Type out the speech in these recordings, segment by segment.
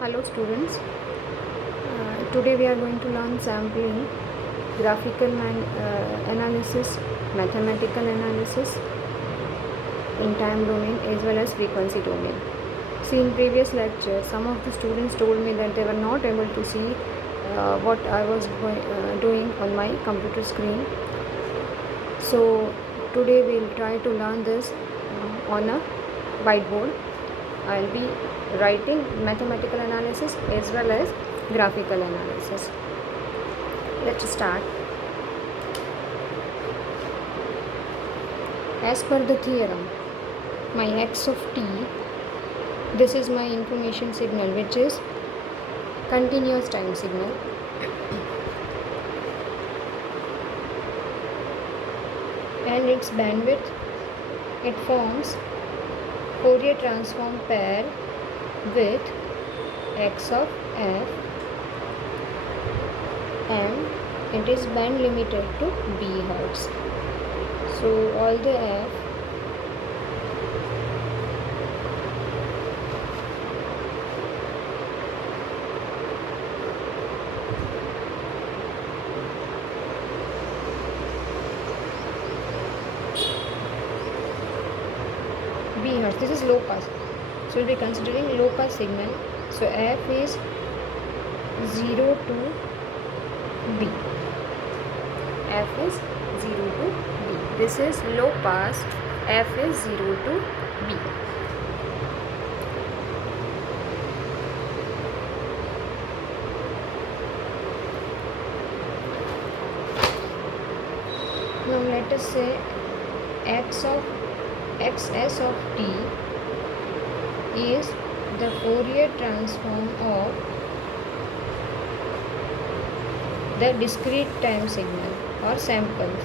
Hello students, today we are going to learn sampling, graphical analysis, mathematical analysis in time domain as well as frequency domain. See, in previous lecture some of the students told me that they were not able to see what I was doing on my computer screen. So today we will try to learn this on a whiteboard. I will be writing mathematical analysis as well as graphical analysis. Let's start. As per the theorem, my x of t, this is my information signal, which is continuous time signal. And its bandwidth, it forms Fourier transform pair with x of f, and it is band limited to b hertz. So all the f b hertz, this is low pass, so we'll be considering low pass signal. So f is 0 to b, f is 0 to b, this is low pass, f is 0 to b. Now let us say xs of t is the Fourier transform of the discrete time signal or samples.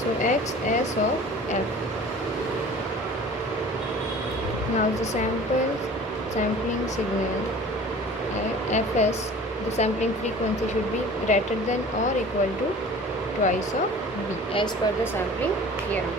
So xs of f. Now the sampling signal fs, the sampling frequency should be greater than or equal to twice of b as per the sampling theorem.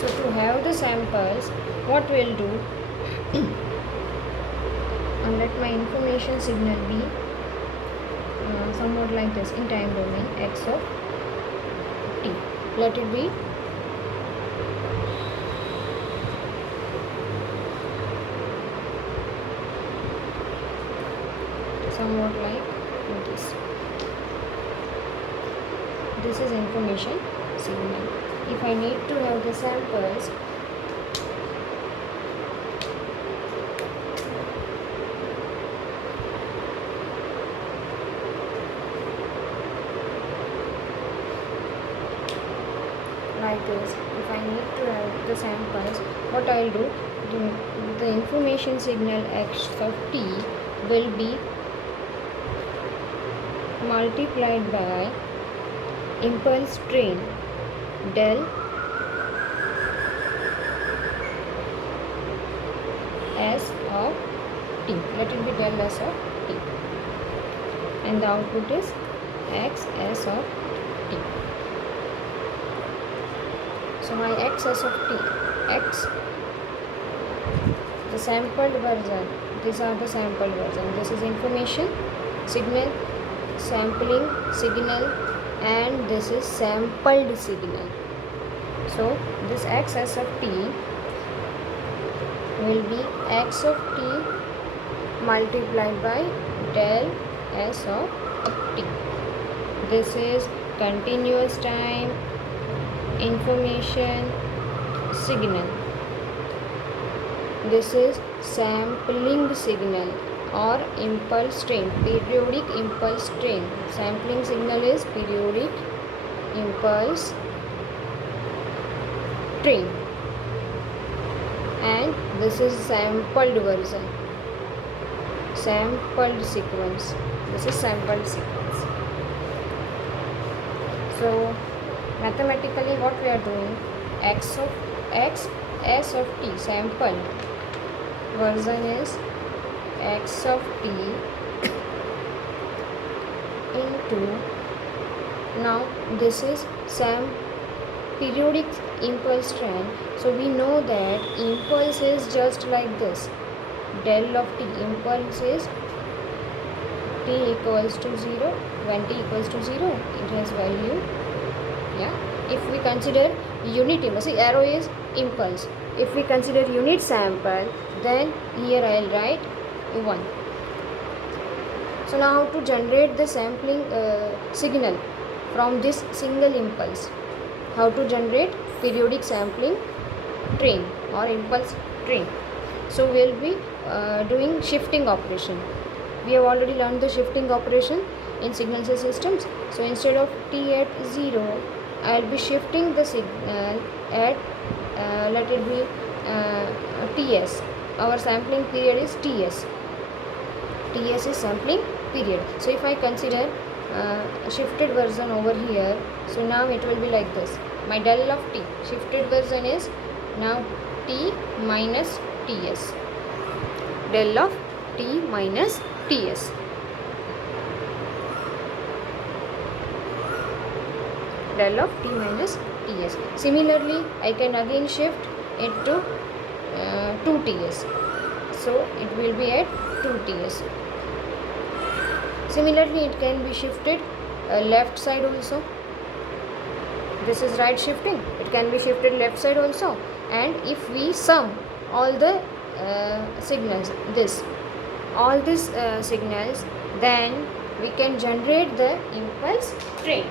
So to have the samples, what we'll do, and let my information signal be somewhat like this in time domain, x of t. Let it be somewhat like this. This is information signal. If I need to have the samples, like this, if I need to have the samples, what I will do, the information signal x of t will be multiplied by impulse train del s of t, let it be del s of t, and the output is x s of t. So my xs of t, x, the sampled version, these are the sampled version, this is information signal, sampling signal, and this is sampled signal. So this xs of t will be x of t multiplied by del s of t. This is continuous time information signal. This is sampling signal or impulse train, periodic impulse train. Sampling signal is periodic impulse train, and this is sampled version, sampled sequence. This is sampled sequence. So mathematically what we are doing, x of s of t sample version is x of t into, now this is some periodic impulse train. So we know that impulse is just like this, del of t, impulse is t equals to 0. When t equals to 0, it has value, yeah. If we consider unit impulse, see arrow is impulse. If we consider unit sample, then here I will write 1. So now how to generate the sampling signal from this single impulse? How to generate periodic sampling train or impulse train? So we will be doing shifting operation. We have already learned the shifting operation in signal systems. So instead of t at 0, I will be shifting the signal at let it be ts. Our sampling period is ts. ts is sampling period. So if I consider shifted version over here, so now it will be like this. My del of t, shifted version is now t minus ts. Del of t minus ts. Del of t minus ts. Similarly, I can again shift it to 2ts. So it will be at 2ts. Similarly, it can be shifted left side also. This is right shifting. It can be shifted left side also. And if we sum all the signals, all these signals, then we can generate the impulse train.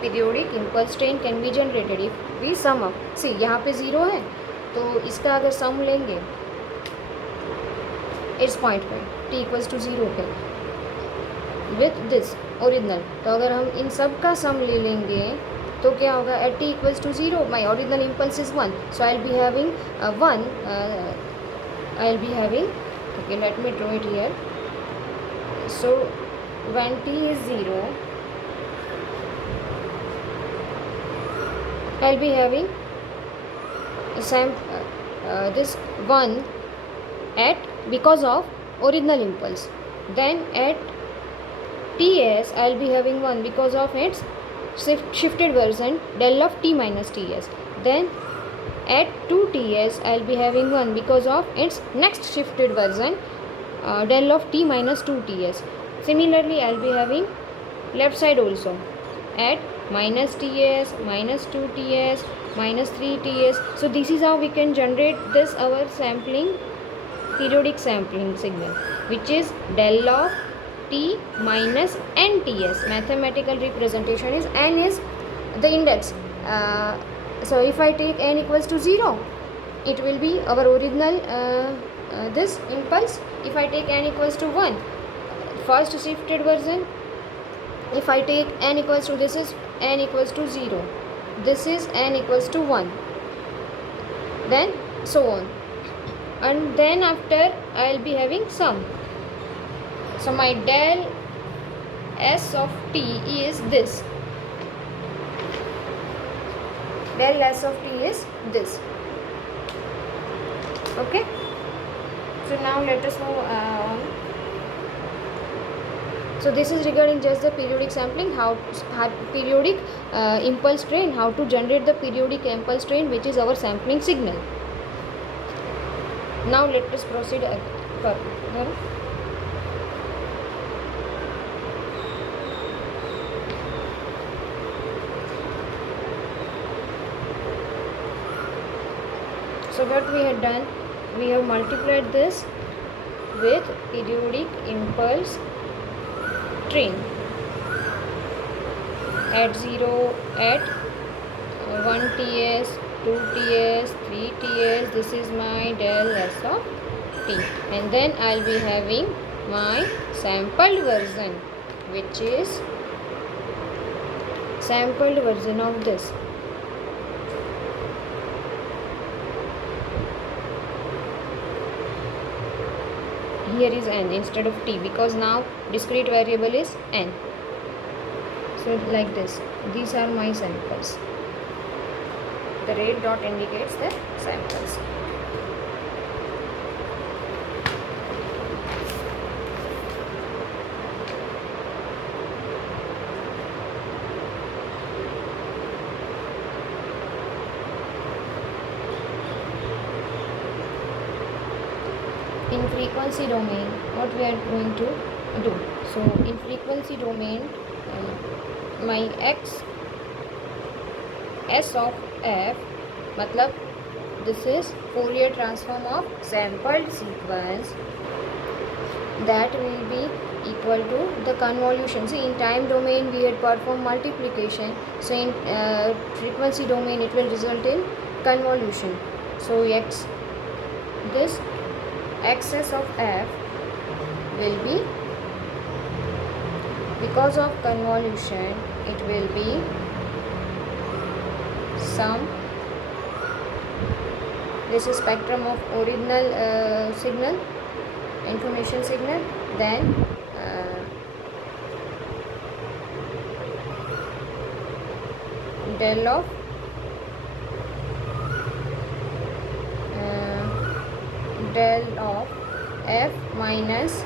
Periodic impulse train can be generated if we sum up. See, यहाँ पे 0 है, तो इसका अगर sum लेंगे इस point पे t equals to 0 पे विथ दिस ओरिजिनल, तो अगर हम इन सब का सम ले लेंगे तो क्या होगा? At t equals to 0 my original impulse is 1, so I will be having 1, I will be having, okay, let me draw it here. So when t is 0, I will be having this 1 at, because of original impulse. Then at ts I will be having 1 because of its shifted version, del of t minus ts. Then at 2ts I will be having 1 because of its next shifted version, del of t minus 2ts. Similarly, I will be having left side also at minus ts, minus 2ts, minus 3ts. So this is how we can generate this our sampling, periodic sampling signal, which is del of t minus nts. Mathematical representation is n is the index. So if I take n equals to 0, it will be our original this impulse. If I take n equals to 1, first shifted version. If I take n equals to, this is n equals to 0, this is n equals to 1, then so on. And then after I will be having sum. So my del s of t is this. Del s of t is this. Okay. So now let us move on. So this is regarding just the periodic sampling, how periodic impulse train, how to generate the periodic impulse train, which is our sampling signal. Now let us proceed further. So what we have done, we have multiplied this with periodic impulse train at 0, at 1ts, 2ts, 3ts. This is my del s of t, and then I will be having my sampled version, which is sampled version of this. Here is n instead of t, because now discrete variable is n. So like this, these are my samples. The red dot indicates the samples. in frequency domain what we are going to do. So in frequency domain my x s of f matlab this is Fourier transform of sampled sequence that will be equal to the convolution. See, in time domain we had performed multiplication, so in frequency domain it will result in convolution. So this xs of f will be, because of convolution it will be some, this is spectrum of original signal, information signal, then del of f minus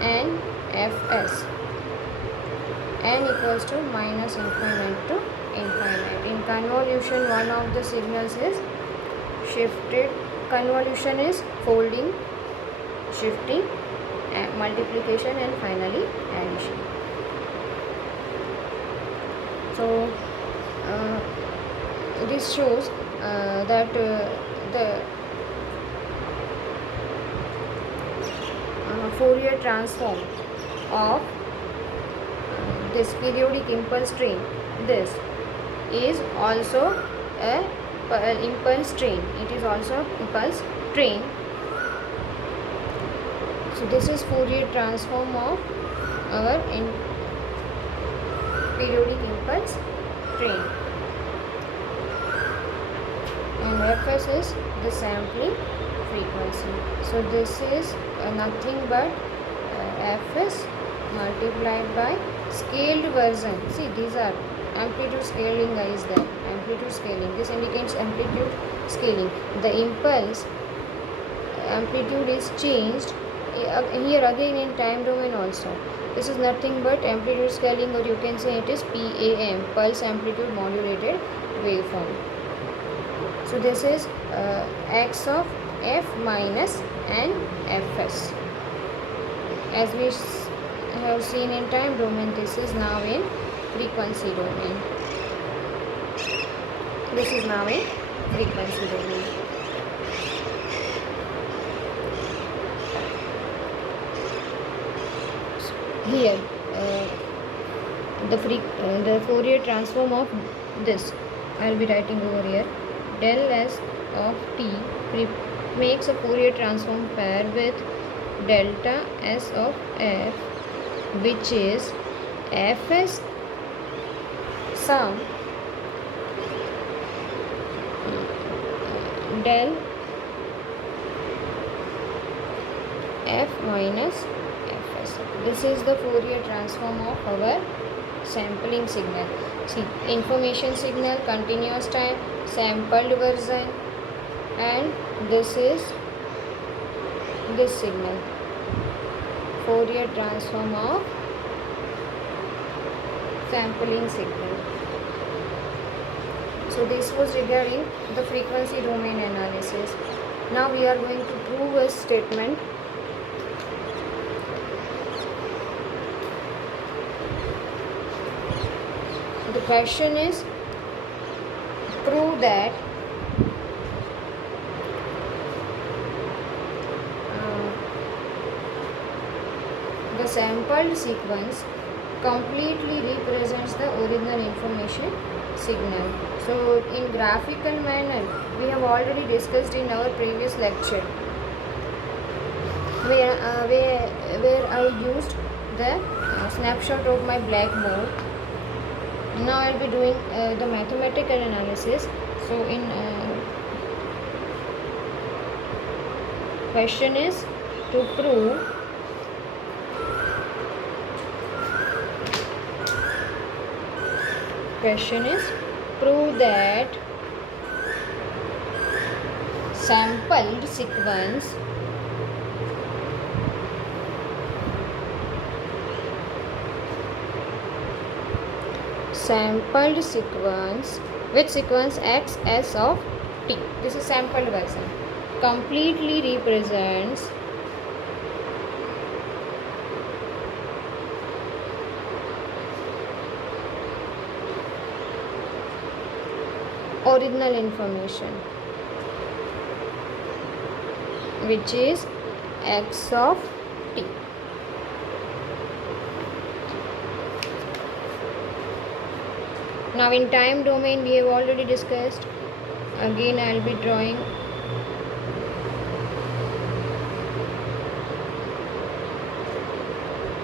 n fs, n equals to minus infinite to infinite. In convolution one of the signals is shifted, convolution is folding, shifting, multiplication, and finally addition. So this shows that the Fourier transform of this periodic impulse train, this is also a impulse train, it is also impulse train. So this is Fourier transform of our periodic impulse train, and fs is the sampling frequency. So this is nothing but fs multiplied by scaled version. See, these are amplitude scaling is there, amplitude scaling, this indicates amplitude scaling. The impulse amplitude is changed here again in time domain also. This is nothing but amplitude scaling, or you can say it is PAM, pulse amplitude modulated waveform. So this is x of f minus n fs. As we have seen in time domain, this is now in frequency domain. This is now in frequency domain. Here the Fourier transform of this, I will be writing over here, del s of t makes a Fourier transform pair with delta s of f, which is fs sum del f minus fs. This is the Fourier transform of our sampling signal. See, information signal, continuous time, sampled version, and this is this signal, Fourier transform of sampling signal. So this was regarding the frequency domain analysis. Now we are going to prove a statement. The question is, prove that the sampled sequence completely represents the original information signal. So in graphical manner, we have already discussed in our previous lecture, where I used the snapshot of my blackboard. Now I will be doing the mathematical analysis. So in question is to prove that sampled sequence with sequence x s of t, this is sampled version, completely represents original information, which is x of t. Now in time domain we have already discussed. Again I will be drawing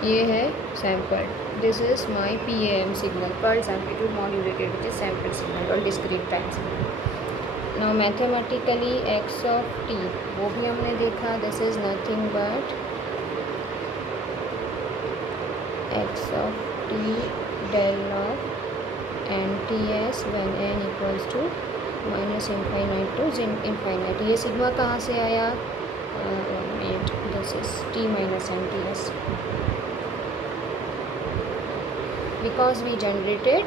ये है sampled. This is my PAM signal, pulse amplitude modulated, which is sampled signal or discrete time signal. Now mathematically x of t वो भी हमने देखा. This is nothing but x of t del of NTS when n equals to minus infinite to infinite. ये sigma कहाँ से आया? This is t minus NTS, because we generated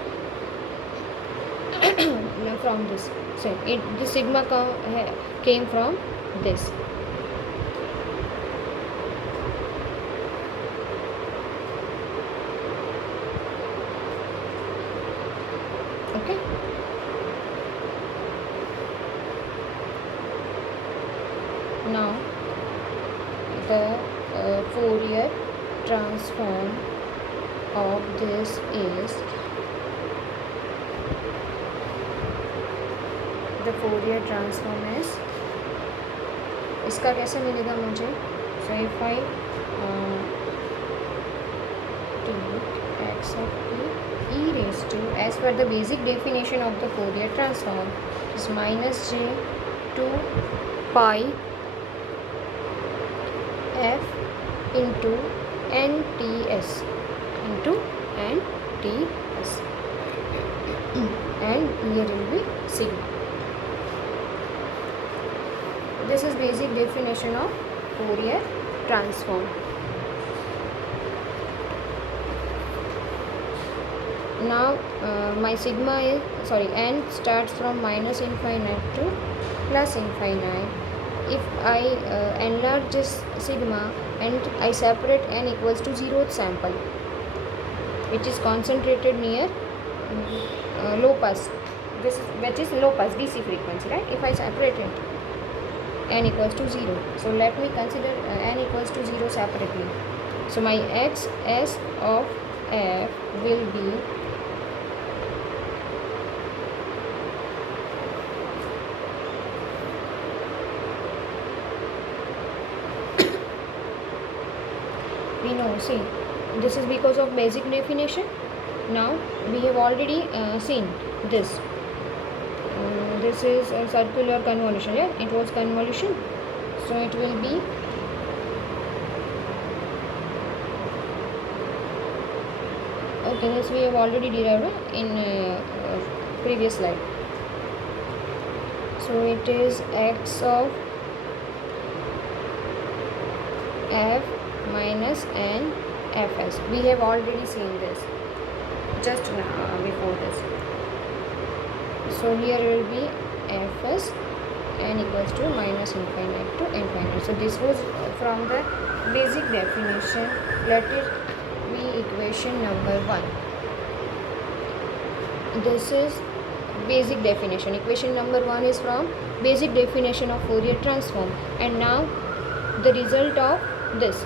from this. So the sigma came from this. Okay. Now the Fourier transform of this is the Fourier transform is, इसका कैसे मिलेगा मुझे? So if I take x of t e raised to, as per the basic definition of the Fourier transform, is minus j to pi f into NTS into NTS, and here will be sigma. This is basic definition of Fourier transform. Now my sigma is n starts from minus infinite to plus infinite. If I enlarge this sigma and I separate n equals to 0th sample, which is concentrated near low pass, which is low pass DC frequency, right? If I separate it, n equals to 0. So let me consider n equals to 0 separately. So my xs of f will be we know, see, this is because of basic definition. Now we have already seen this. This is a circular convolution. Yeah, it was convolution, so it will be okay. This we have already derived in previous slide. So it is x of f minus n fs. We have already seen this just before this. So here will be fs n equals to minus infinite to infinite. So this was from the basic definition. Let it be equation number 1. This is basic definition. Equation number 1 is from basic definition of Fourier transform. And now the result of this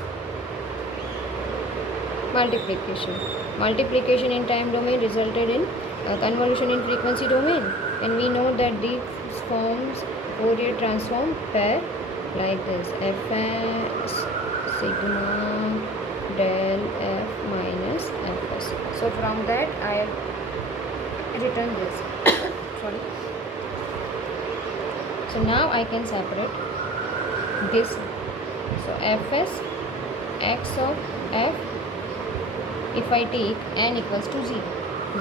multiplication in time domain resulted in convolution in frequency domain, and we know that these forms Fourier transform pair like this: fs sigma del f minus fs. So from that I have written this. Sorry. So now I can separate this. So fs x of f, if I take n equals to 0,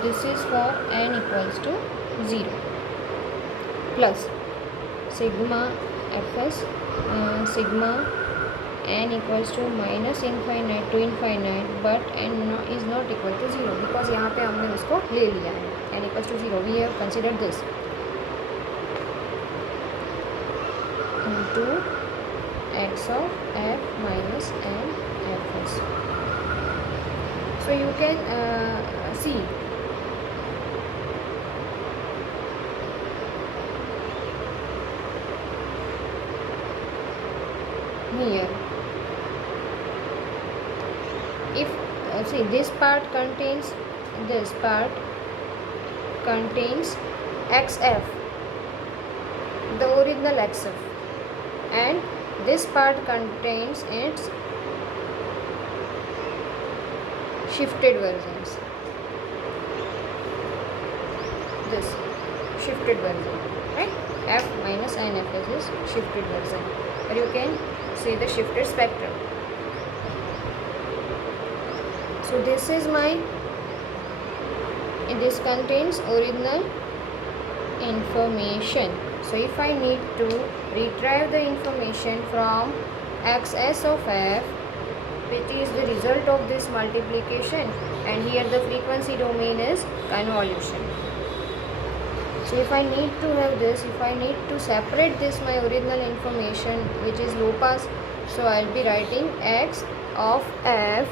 this is for n equals to 0, plus sigma fs sigma n equals to minus infinite to infinite, but n is not equal to 0 because यहाँ पे हमने उसको ले लिया है. n equals to 0, we have considered this into x of f minus n fs. So you can see here. If see, this part contains XF, the original XF, and this part contains its shifted versions. This shifted version, right? F minus and Fs is shifted version, or you can see the shifted spectrum. So this contains original information. So if I need to retrieve the information from XS of F, which is the result of this multiplication, and here the frequency domain is convolution. So if I need to have this, if I need to separate this my original information which is low pass, so I will be writing X of F.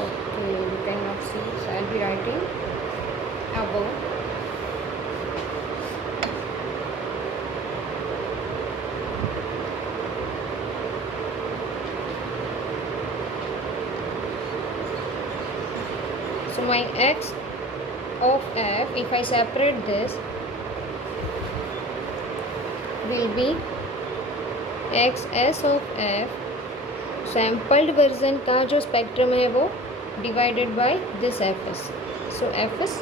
Okay, you cannot see, so I will be writing above. So my X of F, if I separate this, will be XS of F sampled version का जो spectrum है वो divided by this Fs. So Fs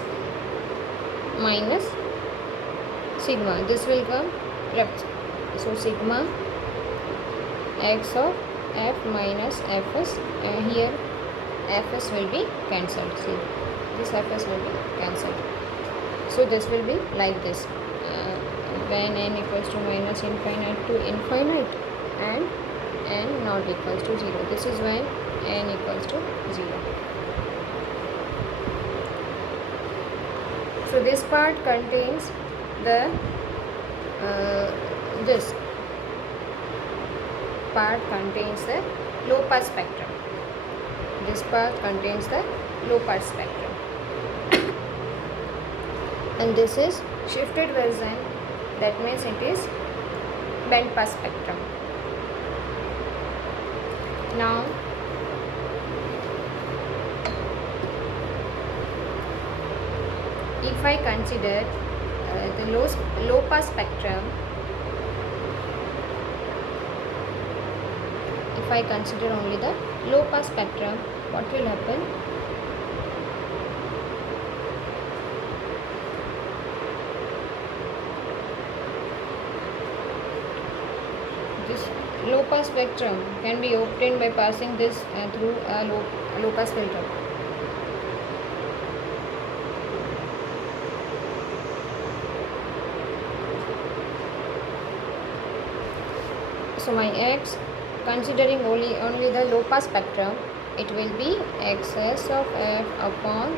minus sigma, this will come left. So sigma X of F minus Fs, here Fs will be cancelled. See, this Fs will be cancelled. So this will be like this, when n equals to minus infinite to infinite and n not equals to 0. This is when n equals to 0. So this part contains the this part contains the low pass spectrum. This part contains the low pass spectrum. And this is shifted version, that means it is band pass spectrum. Now if I consider the low pass spectrum, if I consider only the low pass spectrum, what will happen? This low pass spectrum can be obtained by passing this through a low pass filter. So my X, considering only the low pass spectrum, it will be XS of F upon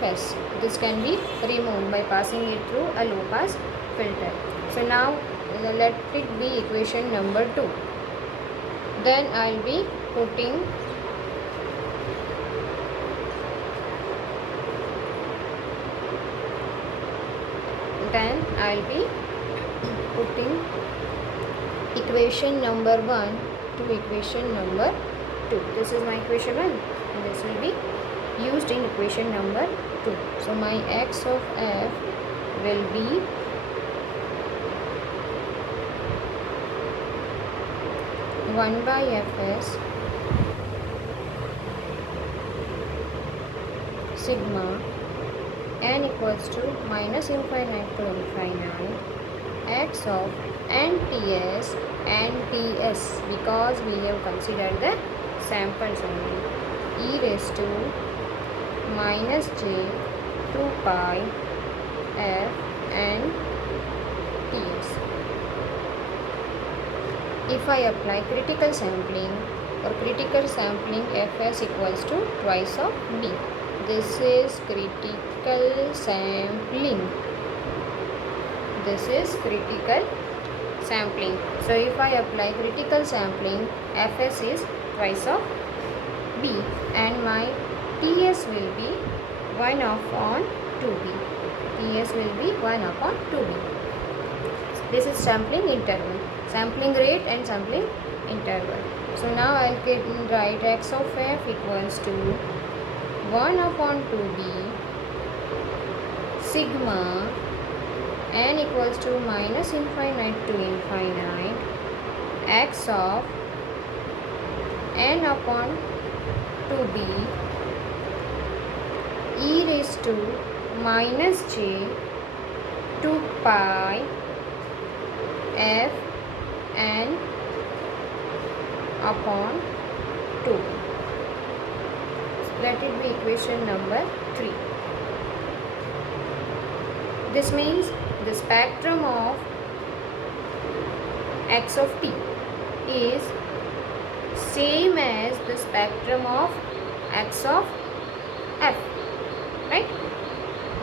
Fs. This can be removed by passing it through a low pass filter. So now let it be equation number 2. Then I will be putting equation number 1 to equation number 2. This is my equation 1 and this will be used in equation number 2. So my X of F will be one by Fs sigma n equals to minus infinite to infinite X of NTS because we have considered the samples only, e raised to minus j 2 pi f n ts. If I apply critical sampling Fs equals to twice of b. This is critical sampling. This is critical sampling. So if I apply critical sampling, Fs is twice of b and my Ts will be 1 upon 2b. Ts will be 1 upon 2b. This is sampling interval. sampling rate and sampling interval. So now I can write x of f equals to 1 upon 2b sigma n equals to minus infinite to infinite x of n upon 2b e raised to minus j 2 pi f n upon 2. Let it be equation number 3. This means the spectrum of x of t is same as the spectrum of x of f, right?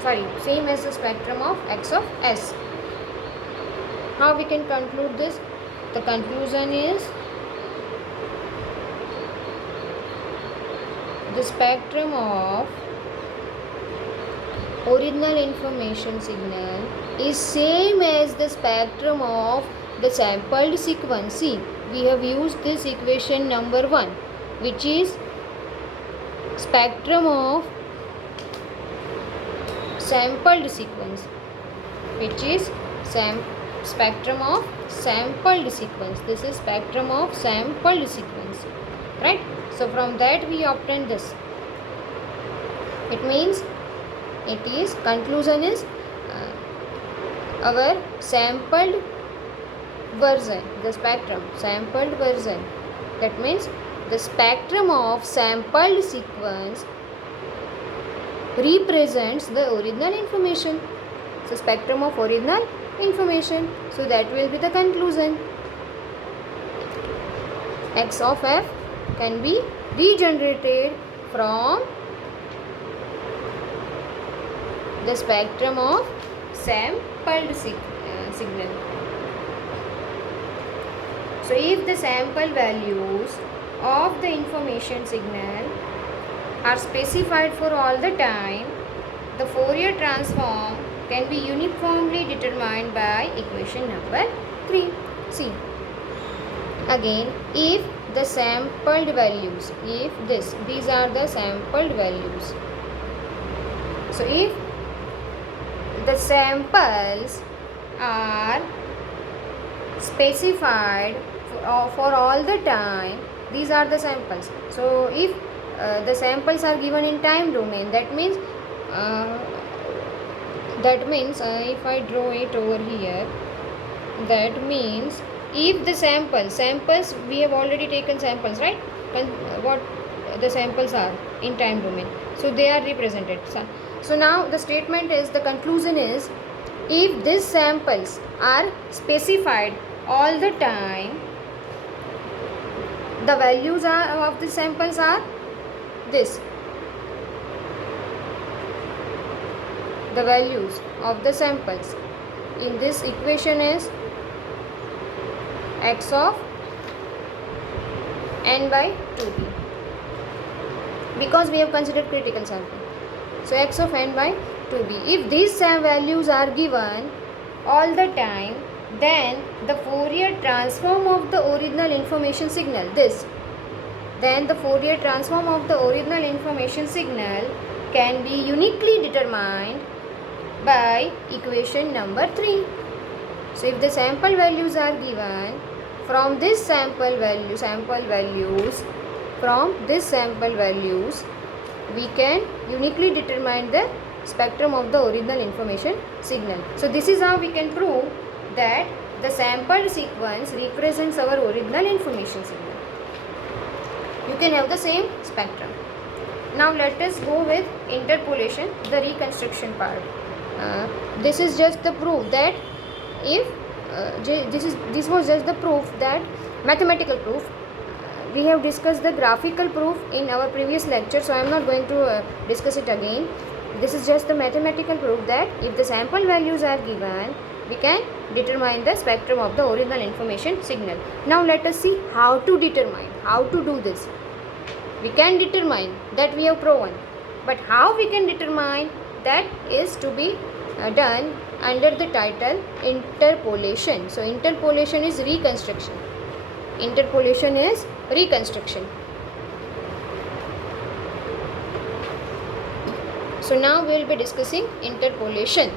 Sorry, same as the spectrum of x of s. How we can conclude this? The conclusion is the spectrum of original information signal is same as the spectrum of the sampled sequence. See, we have used this equation number 1, which is spectrum of sampled sequence, which is spectrum of sampled sequence. This is spectrum of sampled sequence, right? So from that we obtain this. It means it is conclusion is our sampled version, the spectrum sampled version. That means the spectrum of sampled sequence represents the original information. So spectrum of original information. So that will be the conclusion. X of f can be regenerated from the spectrum of sampled signal. So if the sample values of the information signal are specified for all the time, the Fourier transform can be uniformly determined by equation number 3. See, again, if the sampled values, if these are the sampled values. So if the samples are specified for all the time, these are the samples. So if the samples are given in time domain, that means if I draw it over here, that means if the samples we have already taken samples, right? What the samples are in time domain, so they are represented. So now the statement is, the conclusion is, if these samples are specified all the time, the values of the samples are this. The values of the samples in this equation is x of n by 2b, because we have considered critical sample. So x of n by 2b. If these values are given all the time, then the Fourier transform of the original information signal, then the Fourier transform of the original information signal can be uniquely determined by equation number 3. So if the sample values are given, from this sample values, we can uniquely determine the spectrum of the original information signal. So this is how we can prove that the sampled sequence represents our original information signal. You can have the same spectrum. Now let us go with interpolation, the reconstruction part. This is just the proof that if this was just the proof, that mathematical proof. We have discussed the graphical proof in our previous lecture, so I am not going to discuss it again. This is just the mathematical proof that if the sample values are given, we can determine the spectrum of the original information signal. Now let us see how to determine, how to do this. We can determine, that we have proven, but how we can determine, that is to be done under the title interpolation. So interpolation is reconstruction. Interpolation is reconstruction. So now we will be discussing interpolation.